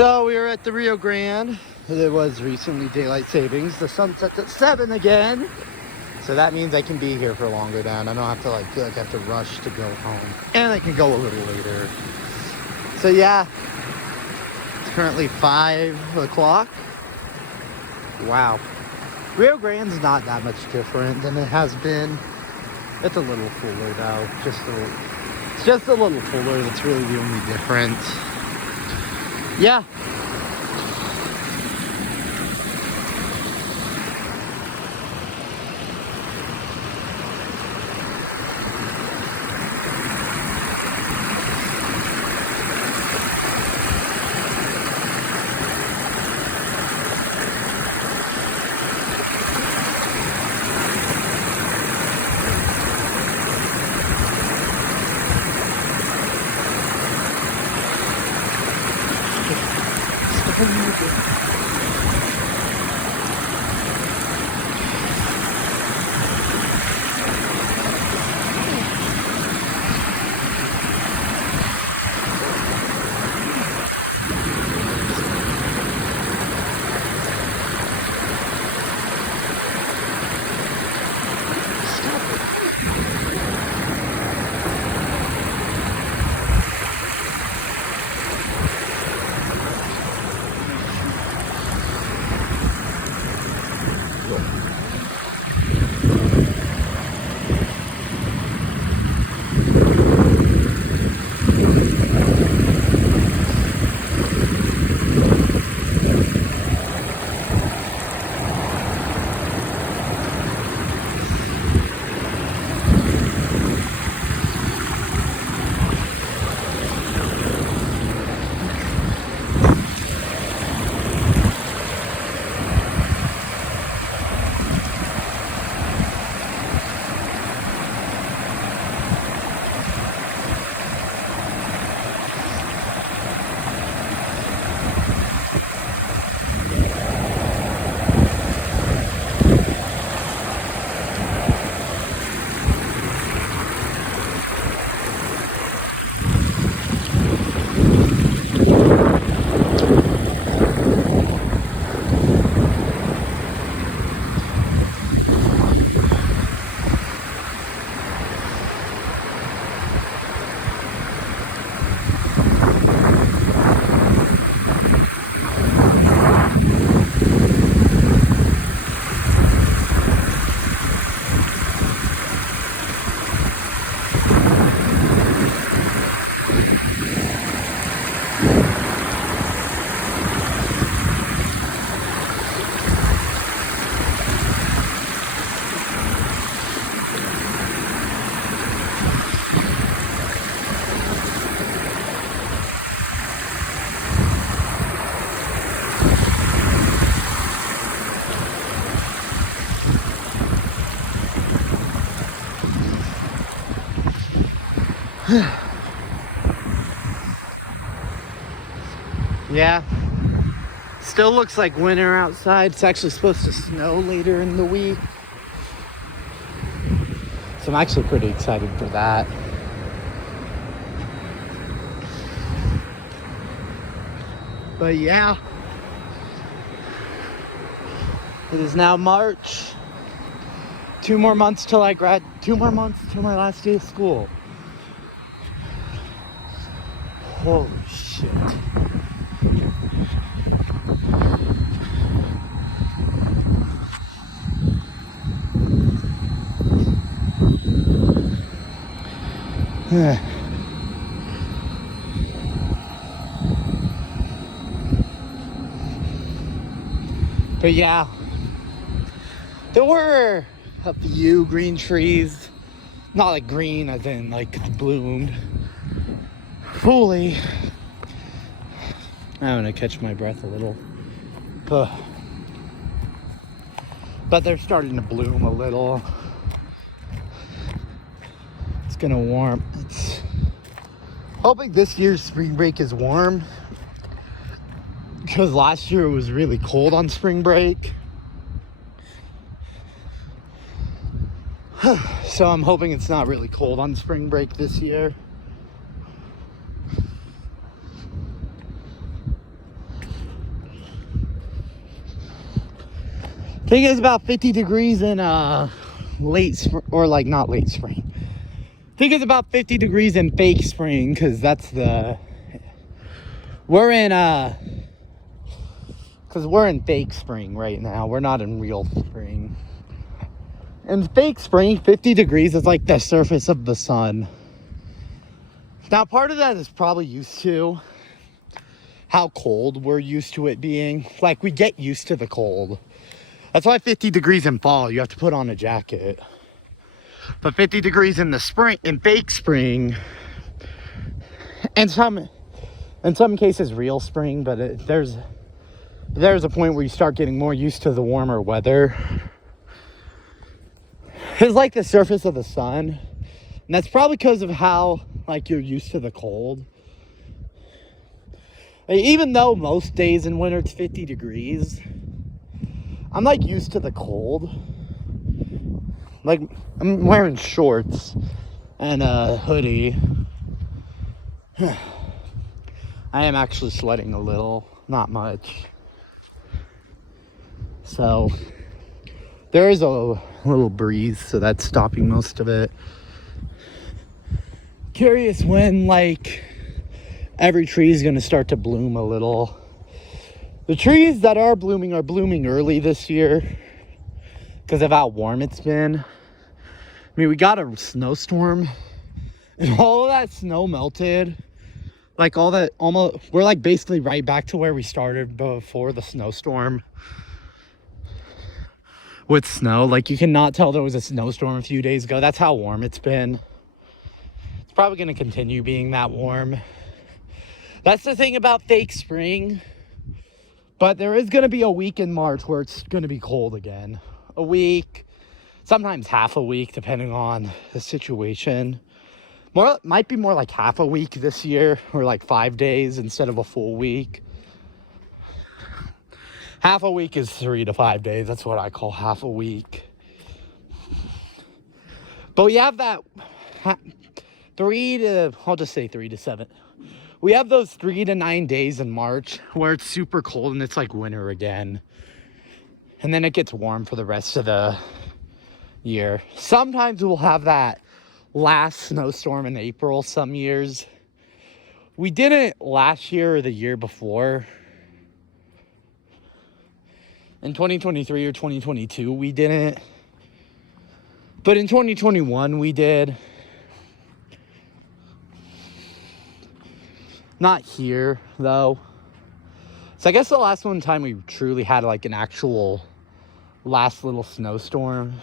So we were at the Rio Grande. It was recently daylight savings. The sun sets at 7 again. So that means I can be here for longer then. I don't have to feel like I have to rush to go home. And I can go a little later. So yeah, it's currently 5 o'clock. Wow. Rio Grande's not that much different than it has been. It's a little fuller though. It's just a little fuller. That's really the only difference. Yeah. Yeah, still looks like winter outside. It's actually supposed to snow later in the week, so I'm actually pretty excited for that. But yeah, it is now March. 2 more months till I 2 more months till my last day of school. Holy shit. But yeah, there were a few green trees, not like green as in like bloomed fully. I'm gonna catch my breath a little, but they're starting to bloom a little. It's gonna warm. It's hoping this year's spring break is warm, because last year it was really cold on spring break. So I'm hoping it's not really cold on spring break this year. think it's about 50 degrees in late spring, or like not late spring. I think it's about 50 degrees in fake spring, because we're in fake spring right now. We're not in real spring. In fake spring, 50 degrees is like the surface of the sun. Now, part of that is probably used to how cold we're used to it being. Like, we get used to the cold. That's why 50 degrees in fall, you have to put on a jacket. But 50 degrees in the spring, in fake spring, and in some cases real spring, but there's a point where you start getting more used to the warmer weather. It's like the surface of the sun, and that's probably because of how like you're used to the cold. Like, even though most days in winter it's 50 degrees, I'm like used to the cold. Like, I'm wearing shorts and a hoodie. I am actually sweating a little, not much. So there is a little breeze, so that's stopping most of it. Curious when like every tree is going to start to bloom a little. The trees that are blooming early this year because of how warm it's been. I mean, we got a snowstorm and all of that snow melted. Like all that, almost, we're like basically right back to where we started before the snowstorm. With snow, like you cannot tell there was a snowstorm a few days ago. That's how warm it's been. It's probably going to continue being that warm. That's the thing about fake spring. But there is going to be a week in March where it's going to be cold again. A week, sometimes half a week, depending on the situation. Might be more like half a week this year, or like 5 days instead of a full week. Half a week is 3 to 5 days. That's what I call half a week. But we have that I'll just say 3 to 7. We have those 3 to 9 days in March where it's super cold and it's like winter again. And then it gets warm for the rest of the year. Sometimes we'll have that last snowstorm in April some years. We didn't last year or the year before. In 2023 or 2022, we didn't. But in 2021, we did. Not here, though. So I guess the last one time we truly had like an actual last little snowstorm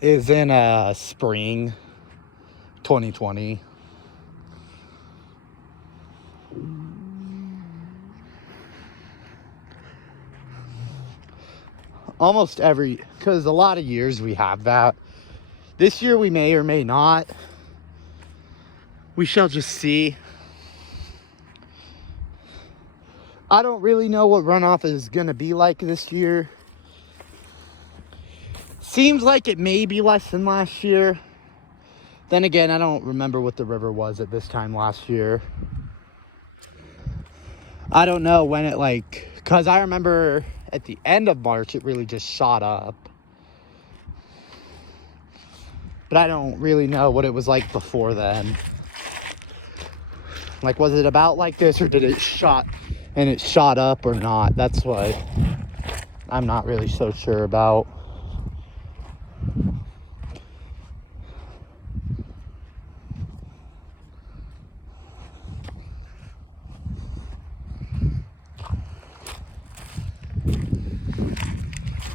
is in spring 2020. Almost every, because a lot of years we have that. This year we may or may not. We shall just see. I don't really know what runoff is going to be like this year. Seems like it may be less than last year. Then again, I don't remember what the river was at this time last year. I don't know when it like, because I remember at the end of March, it really just shot up. But I don't really know what it was like before then. Like, was it about like this, or did it shot up or not? That's what I'm not really so sure about.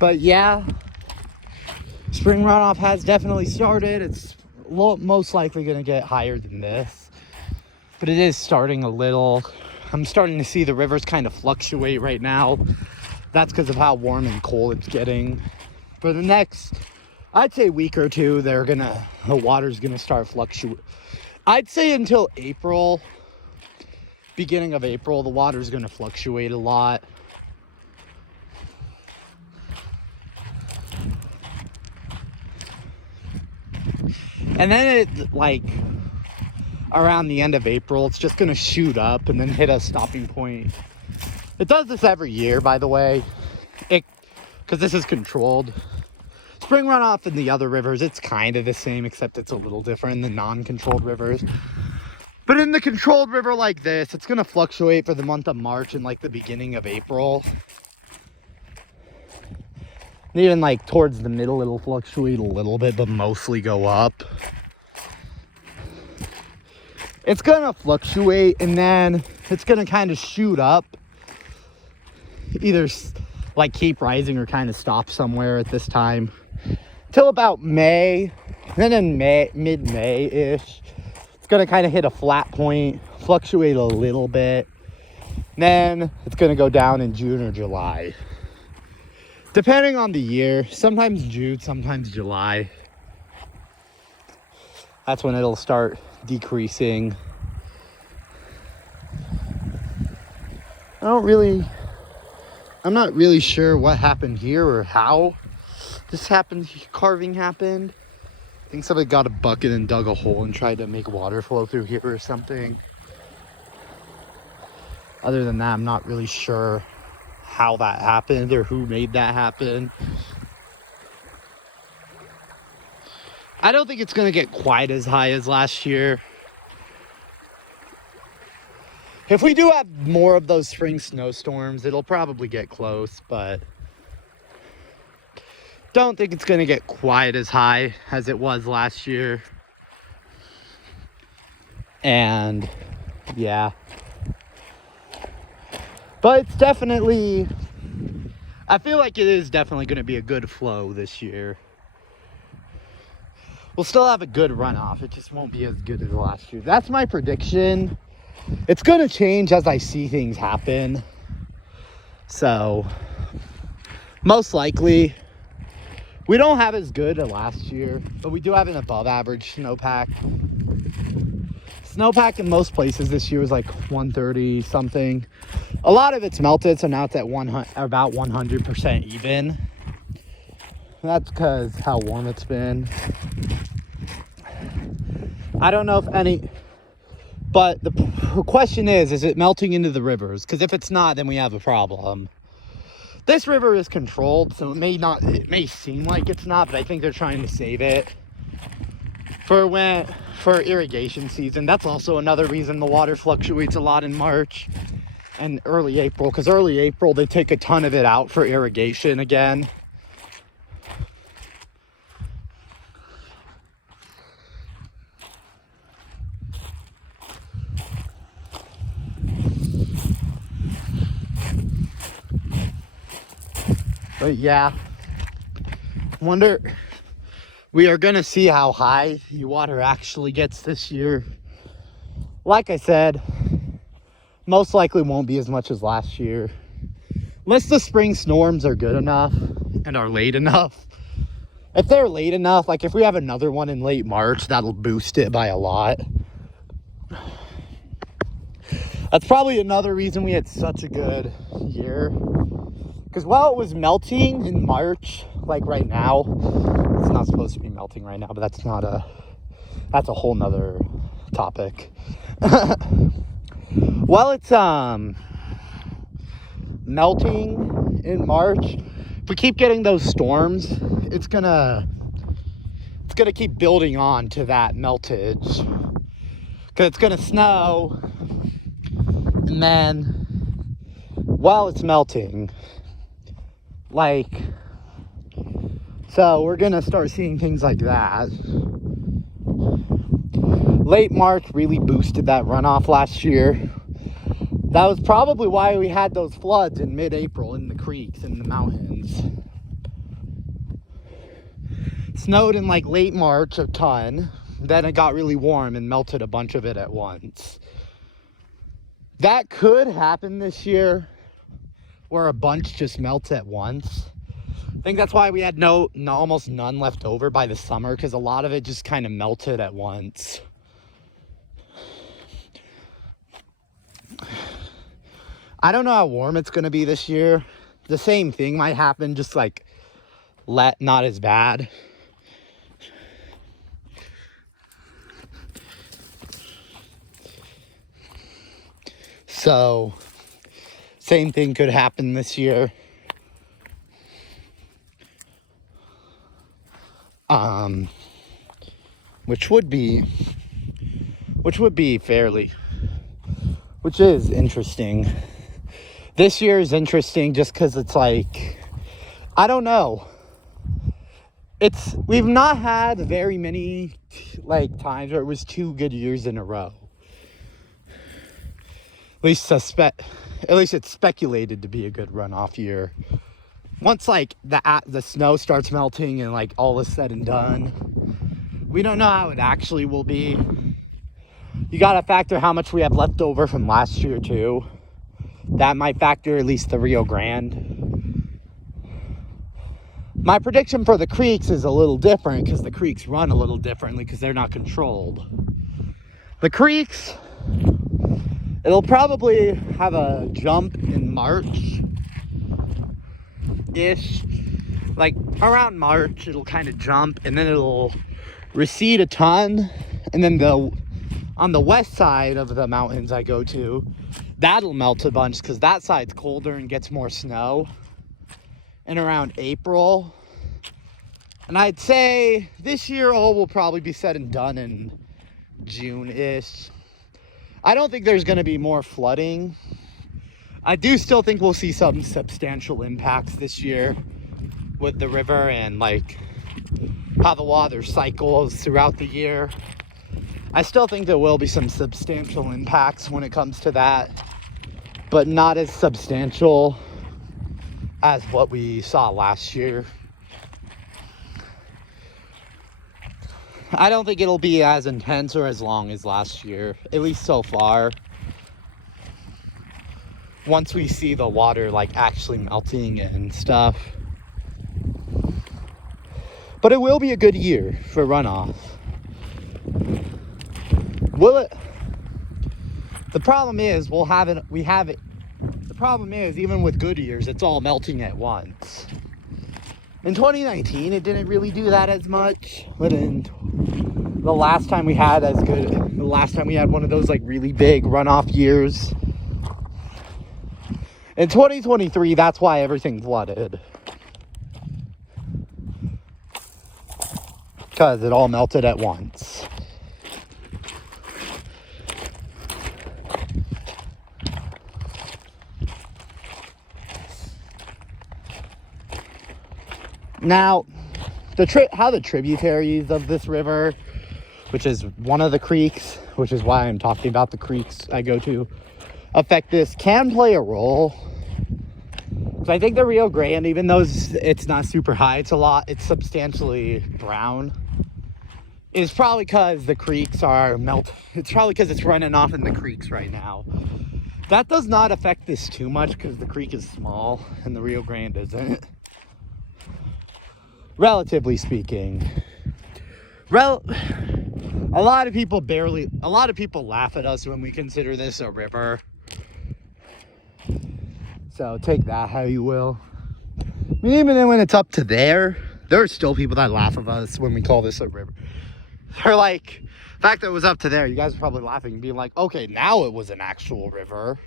But yeah, spring runoff has definitely started. It's most likely going to get higher than this, but it is starting a little. I'm starting to see the rivers kind of fluctuate right now. That's because of how warm and cold it's getting. For the next, I'd say week or two, the water's gonna start fluctuating. I'd say until April, beginning of April, the water's gonna fluctuate a lot. And then it, like, around the end of April, it's just gonna shoot up and then hit a stopping point. It does this every year, by the way. because this is controlled. Spring runoff in the other rivers, it's kind of the same, except it's a little different than non-controlled rivers. But in the controlled river like this, it's going to fluctuate for the month of March and like the beginning of April. And even like towards the middle, it'll fluctuate a little bit, but mostly go up. It's going to fluctuate, and then it's going to kind of shoot up. Either like keep rising or kind of stop somewhere at this time. Till about May. Then in May, mid-May-ish, it's going to kind of hit a flat point, fluctuate a little bit. Then it's going to go down in June or July. Depending on the year, sometimes June, sometimes July. That's when it'll start decreasing. I'm not really sure what happened here or how this happened, carving happened. I think somebody got a bucket and dug a hole and tried to make water flow through here or something. Other than that, I'm not really sure how that happened or who made that happen. I don't think it's going to get quite as high as last year. If we do have more of those spring snowstorms, it'll probably get close, but don't think it's going to get quite as high as it was last year. And yeah. But it's definitely, I feel like it is definitely going to be a good flow this year. We'll still have a good runoff. It just won't be as good as last year. That's my prediction. It's going to change as I see things happen. So, most likely, we don't have as good as last year, but we do have an above average snowpack. Snowpack in most places this year was like 130 something. A lot of it's melted, so now it's at about 100% even. That's because how warm it's been. I don't know if any... But the question is it melting into the rivers? Because if it's not, then we have a problem. This river is controlled, so it may seem like it's not, but I think they're trying to save it for irrigation season. That's also another reason the water fluctuates a lot in March and early April, because early April they take a ton of it out for irrigation again. But yeah, wonder, we are going to see how high the water actually gets this year. Like I said, most likely won't be as much as last year. Unless the spring storms are good enough and are late enough. If they're late enough, like if we have another one in late March, that'll boost it by a lot. That's probably another reason we had such a good year. Because while it was melting in March, like right now, it's not supposed to be melting right now, but that's a whole nother topic. While it's melting in March, if we keep getting those storms, it's gonna keep building on to that meltage. Because it's gonna snow, and then while it's melting, so we're gonna start seeing things like that. Late March really boosted that runoff last year. That was probably why we had those floods in mid-April in the creeks and the mountains. Snowed in like late March a ton. Then it got really warm and melted a bunch of it at once. That could happen this year, where a bunch just melts at once. I think that's why we had almost none left over by the summer, because a lot of it just kind of melted at once. I don't know how warm it's going to be this year. The same thing might happen, just like not as bad. So, same thing could happen this year. which is interesting. This year is interesting just because it's like, I don't know. We've not had very many like times where it was 2 good years in a row. At least it's speculated to be a good runoff year. Once like the snow starts melting and like all is said and done, we don't know how it actually will be. You gotta factor how much we have left over from last year too. That might factor at least the Rio Grande. My prediction for the creeks is a little different because the creeks run a little differently because they're not controlled. The creeks, it'll probably have a jump in March-ish. Like around March, it'll kind of jump and then it'll recede a ton. And then on the west side of the mountains I go to, that'll melt a bunch because that side's colder and gets more snow. And around April, and I'd say this year all will probably be said and done in June-ish. I don't think there's going to be more flooding. I do still think we'll see some substantial impacts this year with the river and like how the water cycles throughout the year. I still think there will be some substantial impacts when it comes to that, but not as substantial as what we saw last year. I don't think it'll be as intense or as long as last year, at least so far. Once we see the water like actually melting and stuff. But it will be a good year for runoff. Will it? The problem is we have it. The problem is even with good years, it's all melting at once. In 2019, it didn't really do that as much. But the last time we had one of those like really big runoff years. In 2023, that's why everything flooded. Because it all melted at once. Now, how the tributaries of this river, which is one of the creeks, which is why I'm talking about the creeks I go to, affect this, can play a role. So I think the Rio Grande, even though it's not super high, it's substantially brown, is probably because the creeks are it's probably because it's running off in the creeks right now. That does not affect this too much because the creek is small and the Rio Grande isn't. Relatively speaking. A lot of people laugh at us when we consider this a river. So take that how you will. I mean, even when it's up to there are still people that laugh at us when we call this a river. They're like, the fact that it was up to there, you guys are probably laughing and being like, okay, now it was an actual river.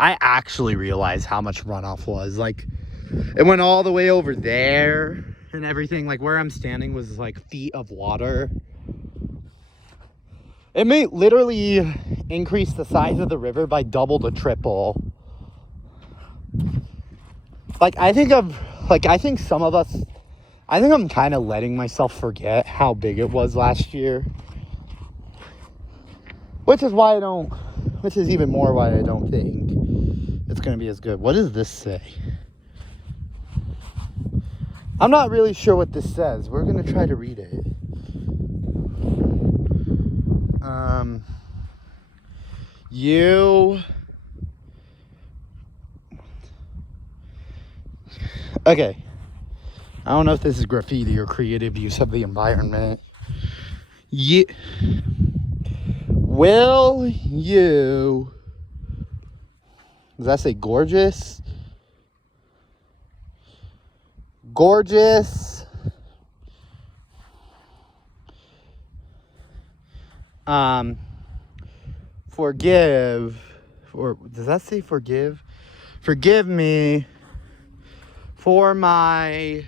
I actually realized how much runoff was. Like, it went all the way over there and everything. Like, where I'm standing was like feet of water. It may literally increase the size of the river by double to triple. Like, I think I'm kind of letting myself forget how big it was last year. Which is even more why I don't think it's going to be as good. What does this say? I'm not really sure what this says. We're going to try to read it. Okay. I don't know if this is graffiti or creative use of the environment. Will you... Does that say gorgeous? Gorgeous. Forgive. Or does that say forgive? Forgive me For my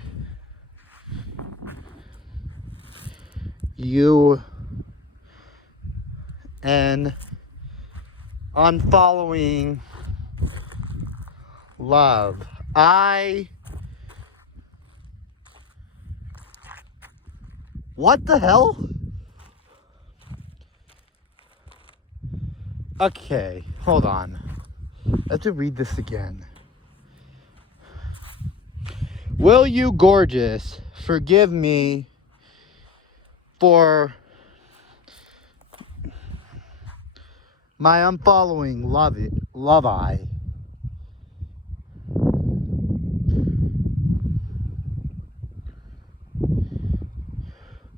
UN unfollowing love. What the hell? Okay, hold on. I have to read this again. Will you, gorgeous, forgive me for my unfollowing love I?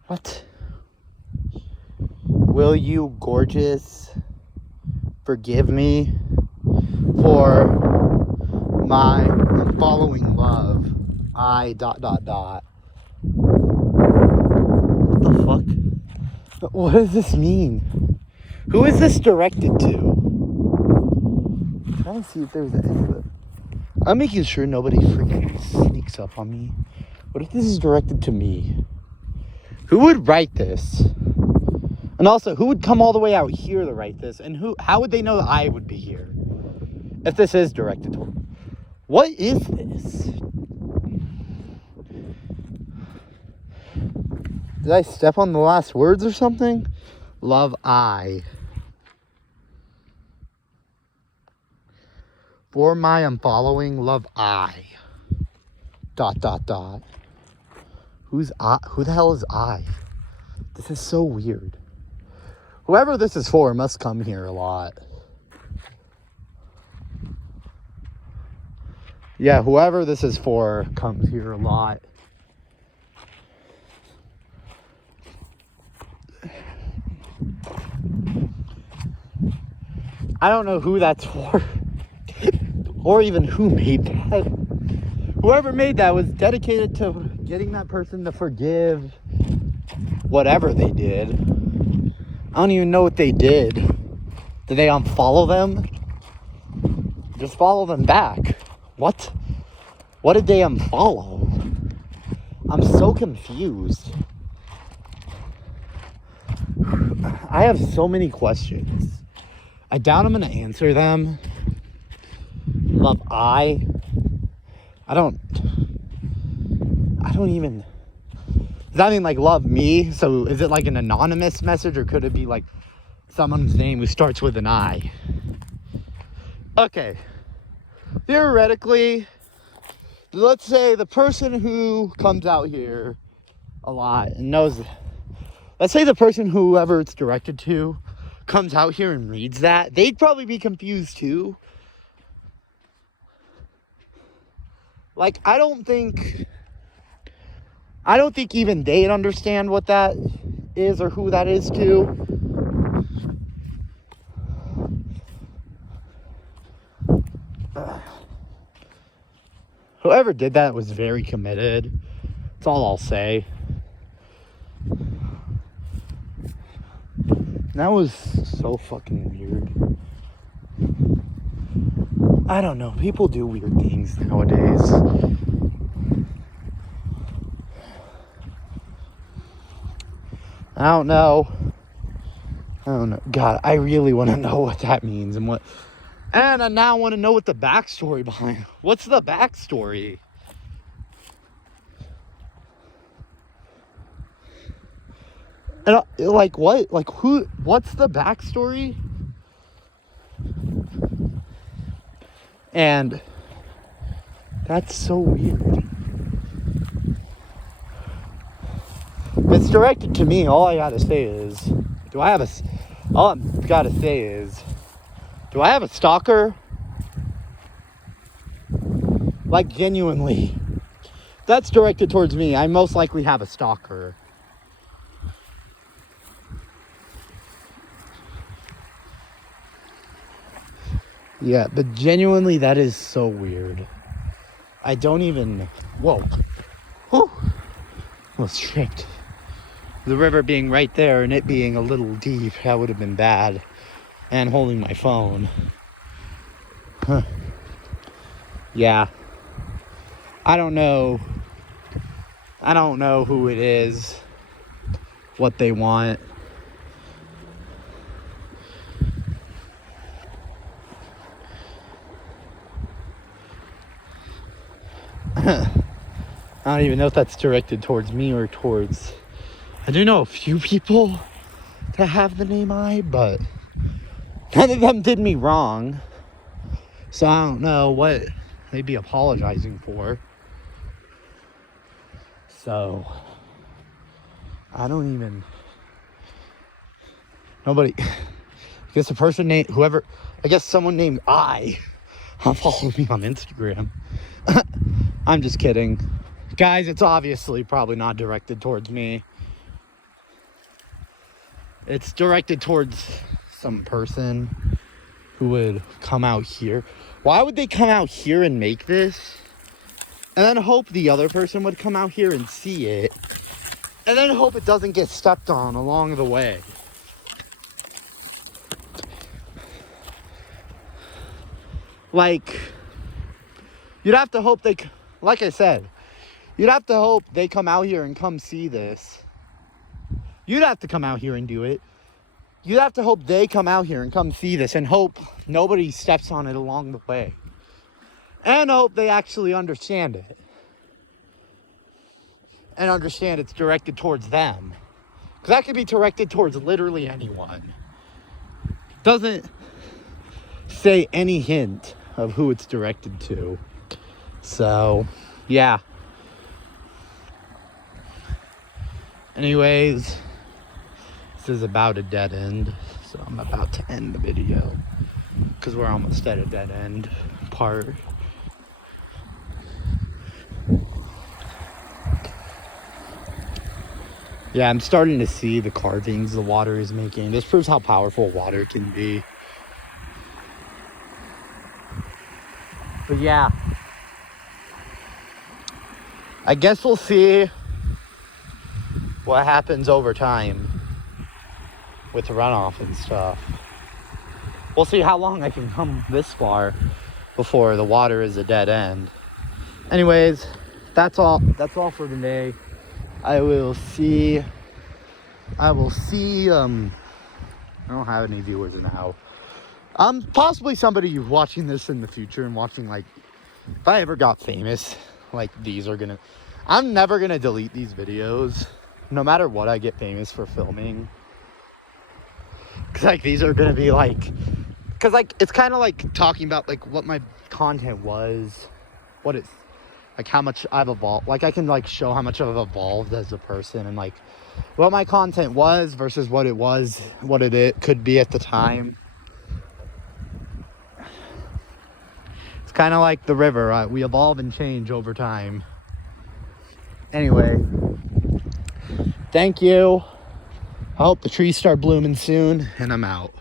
What? Will you, gorgeous, forgive me for my unfollowing love I ... What the fuck? What does this mean? Who is this directed to? I'm trying to see if there's an... I'm making sure nobody freaking sneaks up on me. What if this is directed to me? Who would write this? And also, who would come all the way out here to write this? And how would they know that I would be here? If this is directed toward... What is this? Did I step on the last words or something? Love I. For my unfollowing love I. ... Who's I? Who the hell is I? This is so weird. Whoever this is for must come here a lot. Yeah, whoever this is for comes here a lot. I don't know who that's for. Or even who made that. Whoever made that was dedicated to getting that person to forgive whatever they did. I don't even know what they did. Did they unfollow them? Just follow them back. What? What did they unfollow? I'm so confused. I have so many questions. I doubt I'm gonna answer them. Love I don't even... Does that mean like love me? So is it like an anonymous message, or could it be like someone's name who starts with an I? Okay. Theoretically, let's say the person who comes out here a lot and knows... Let's say the person, whoever it's directed to, comes out here and reads that. They'd probably be confused too. Like, I don't think even they'd understand what that is or who that is to. Whoever did that was very committed. That's all I'll say. That was so fucking weird. I don't know. People do weird things nowadays. I don't know. God, I really want to know what that means and I now want to know what the backstory behind it. What's the backstory? And like what? Like who? What's the backstory? And that's so weird. If it's directed to me, all I gotta say is, do I have a stalker? Like, genuinely. If that's directed towards me, I most likely have a stalker. Yeah, but genuinely, that is so weird. I don't even... Whoa. Whew. Almost tripped. The river being right there and it being a little deep, that would have been bad. And holding my phone. Huh. Yeah. I don't know. I don't know who it is, what they want. I don't even know if that's directed towards me or towards... I do know a few people that have the name I, but none of them did me wrong. So I don't know what they'd be apologizing for. So I don't even... Nobody... I guess a person named... Whoever... I guess someone named I followed me on Instagram. I'm just kidding. Guys, it's obviously probably not directed towards me. It's directed towards some person who would come out here. Why would they come out here and make this? And then hope the other person would come out here and see it. And then hope it doesn't get stepped on along the way. Like, you'd have to hope they... Like I said, you'd have to hope they come out here and come see this. You'd have to come out here and do it. You'd have to hope they come out here and come see this and hope nobody steps on it along the way. And hope they actually understand it. And understand it's directed towards them. Because that could be directed towards literally anyone. Doesn't say any hint of who it's directed to. So, yeah. Anyways, this is about a dead end. So I'm about to end the video. Because we're almost at a dead end part. Yeah, I'm starting to see the carvings the water is making. This proves how powerful water can be. But yeah, I guess we'll see what happens over time with runoff and stuff. We'll see how long I can come this far before the water is a dead end. Anyways, that's all for today. I will see, I don't have any viewers now. Possibly somebody watching this in the future and watching, like, if I ever got famous, like, I'm never gonna delete these videos, no matter what I get famous for filming. Cause, like, these are gonna be, like, cause, like, it's kind of like talking about, like, what my content was, what it's, like, how much I've evolved. Like, I can, like, show how much I've evolved as a person and, like, what my content was versus what it was, what it could be at the time. It's kind of like the river. We evolve and change over time. Anyway, thank you. I hope the trees start blooming soon, and I'm out.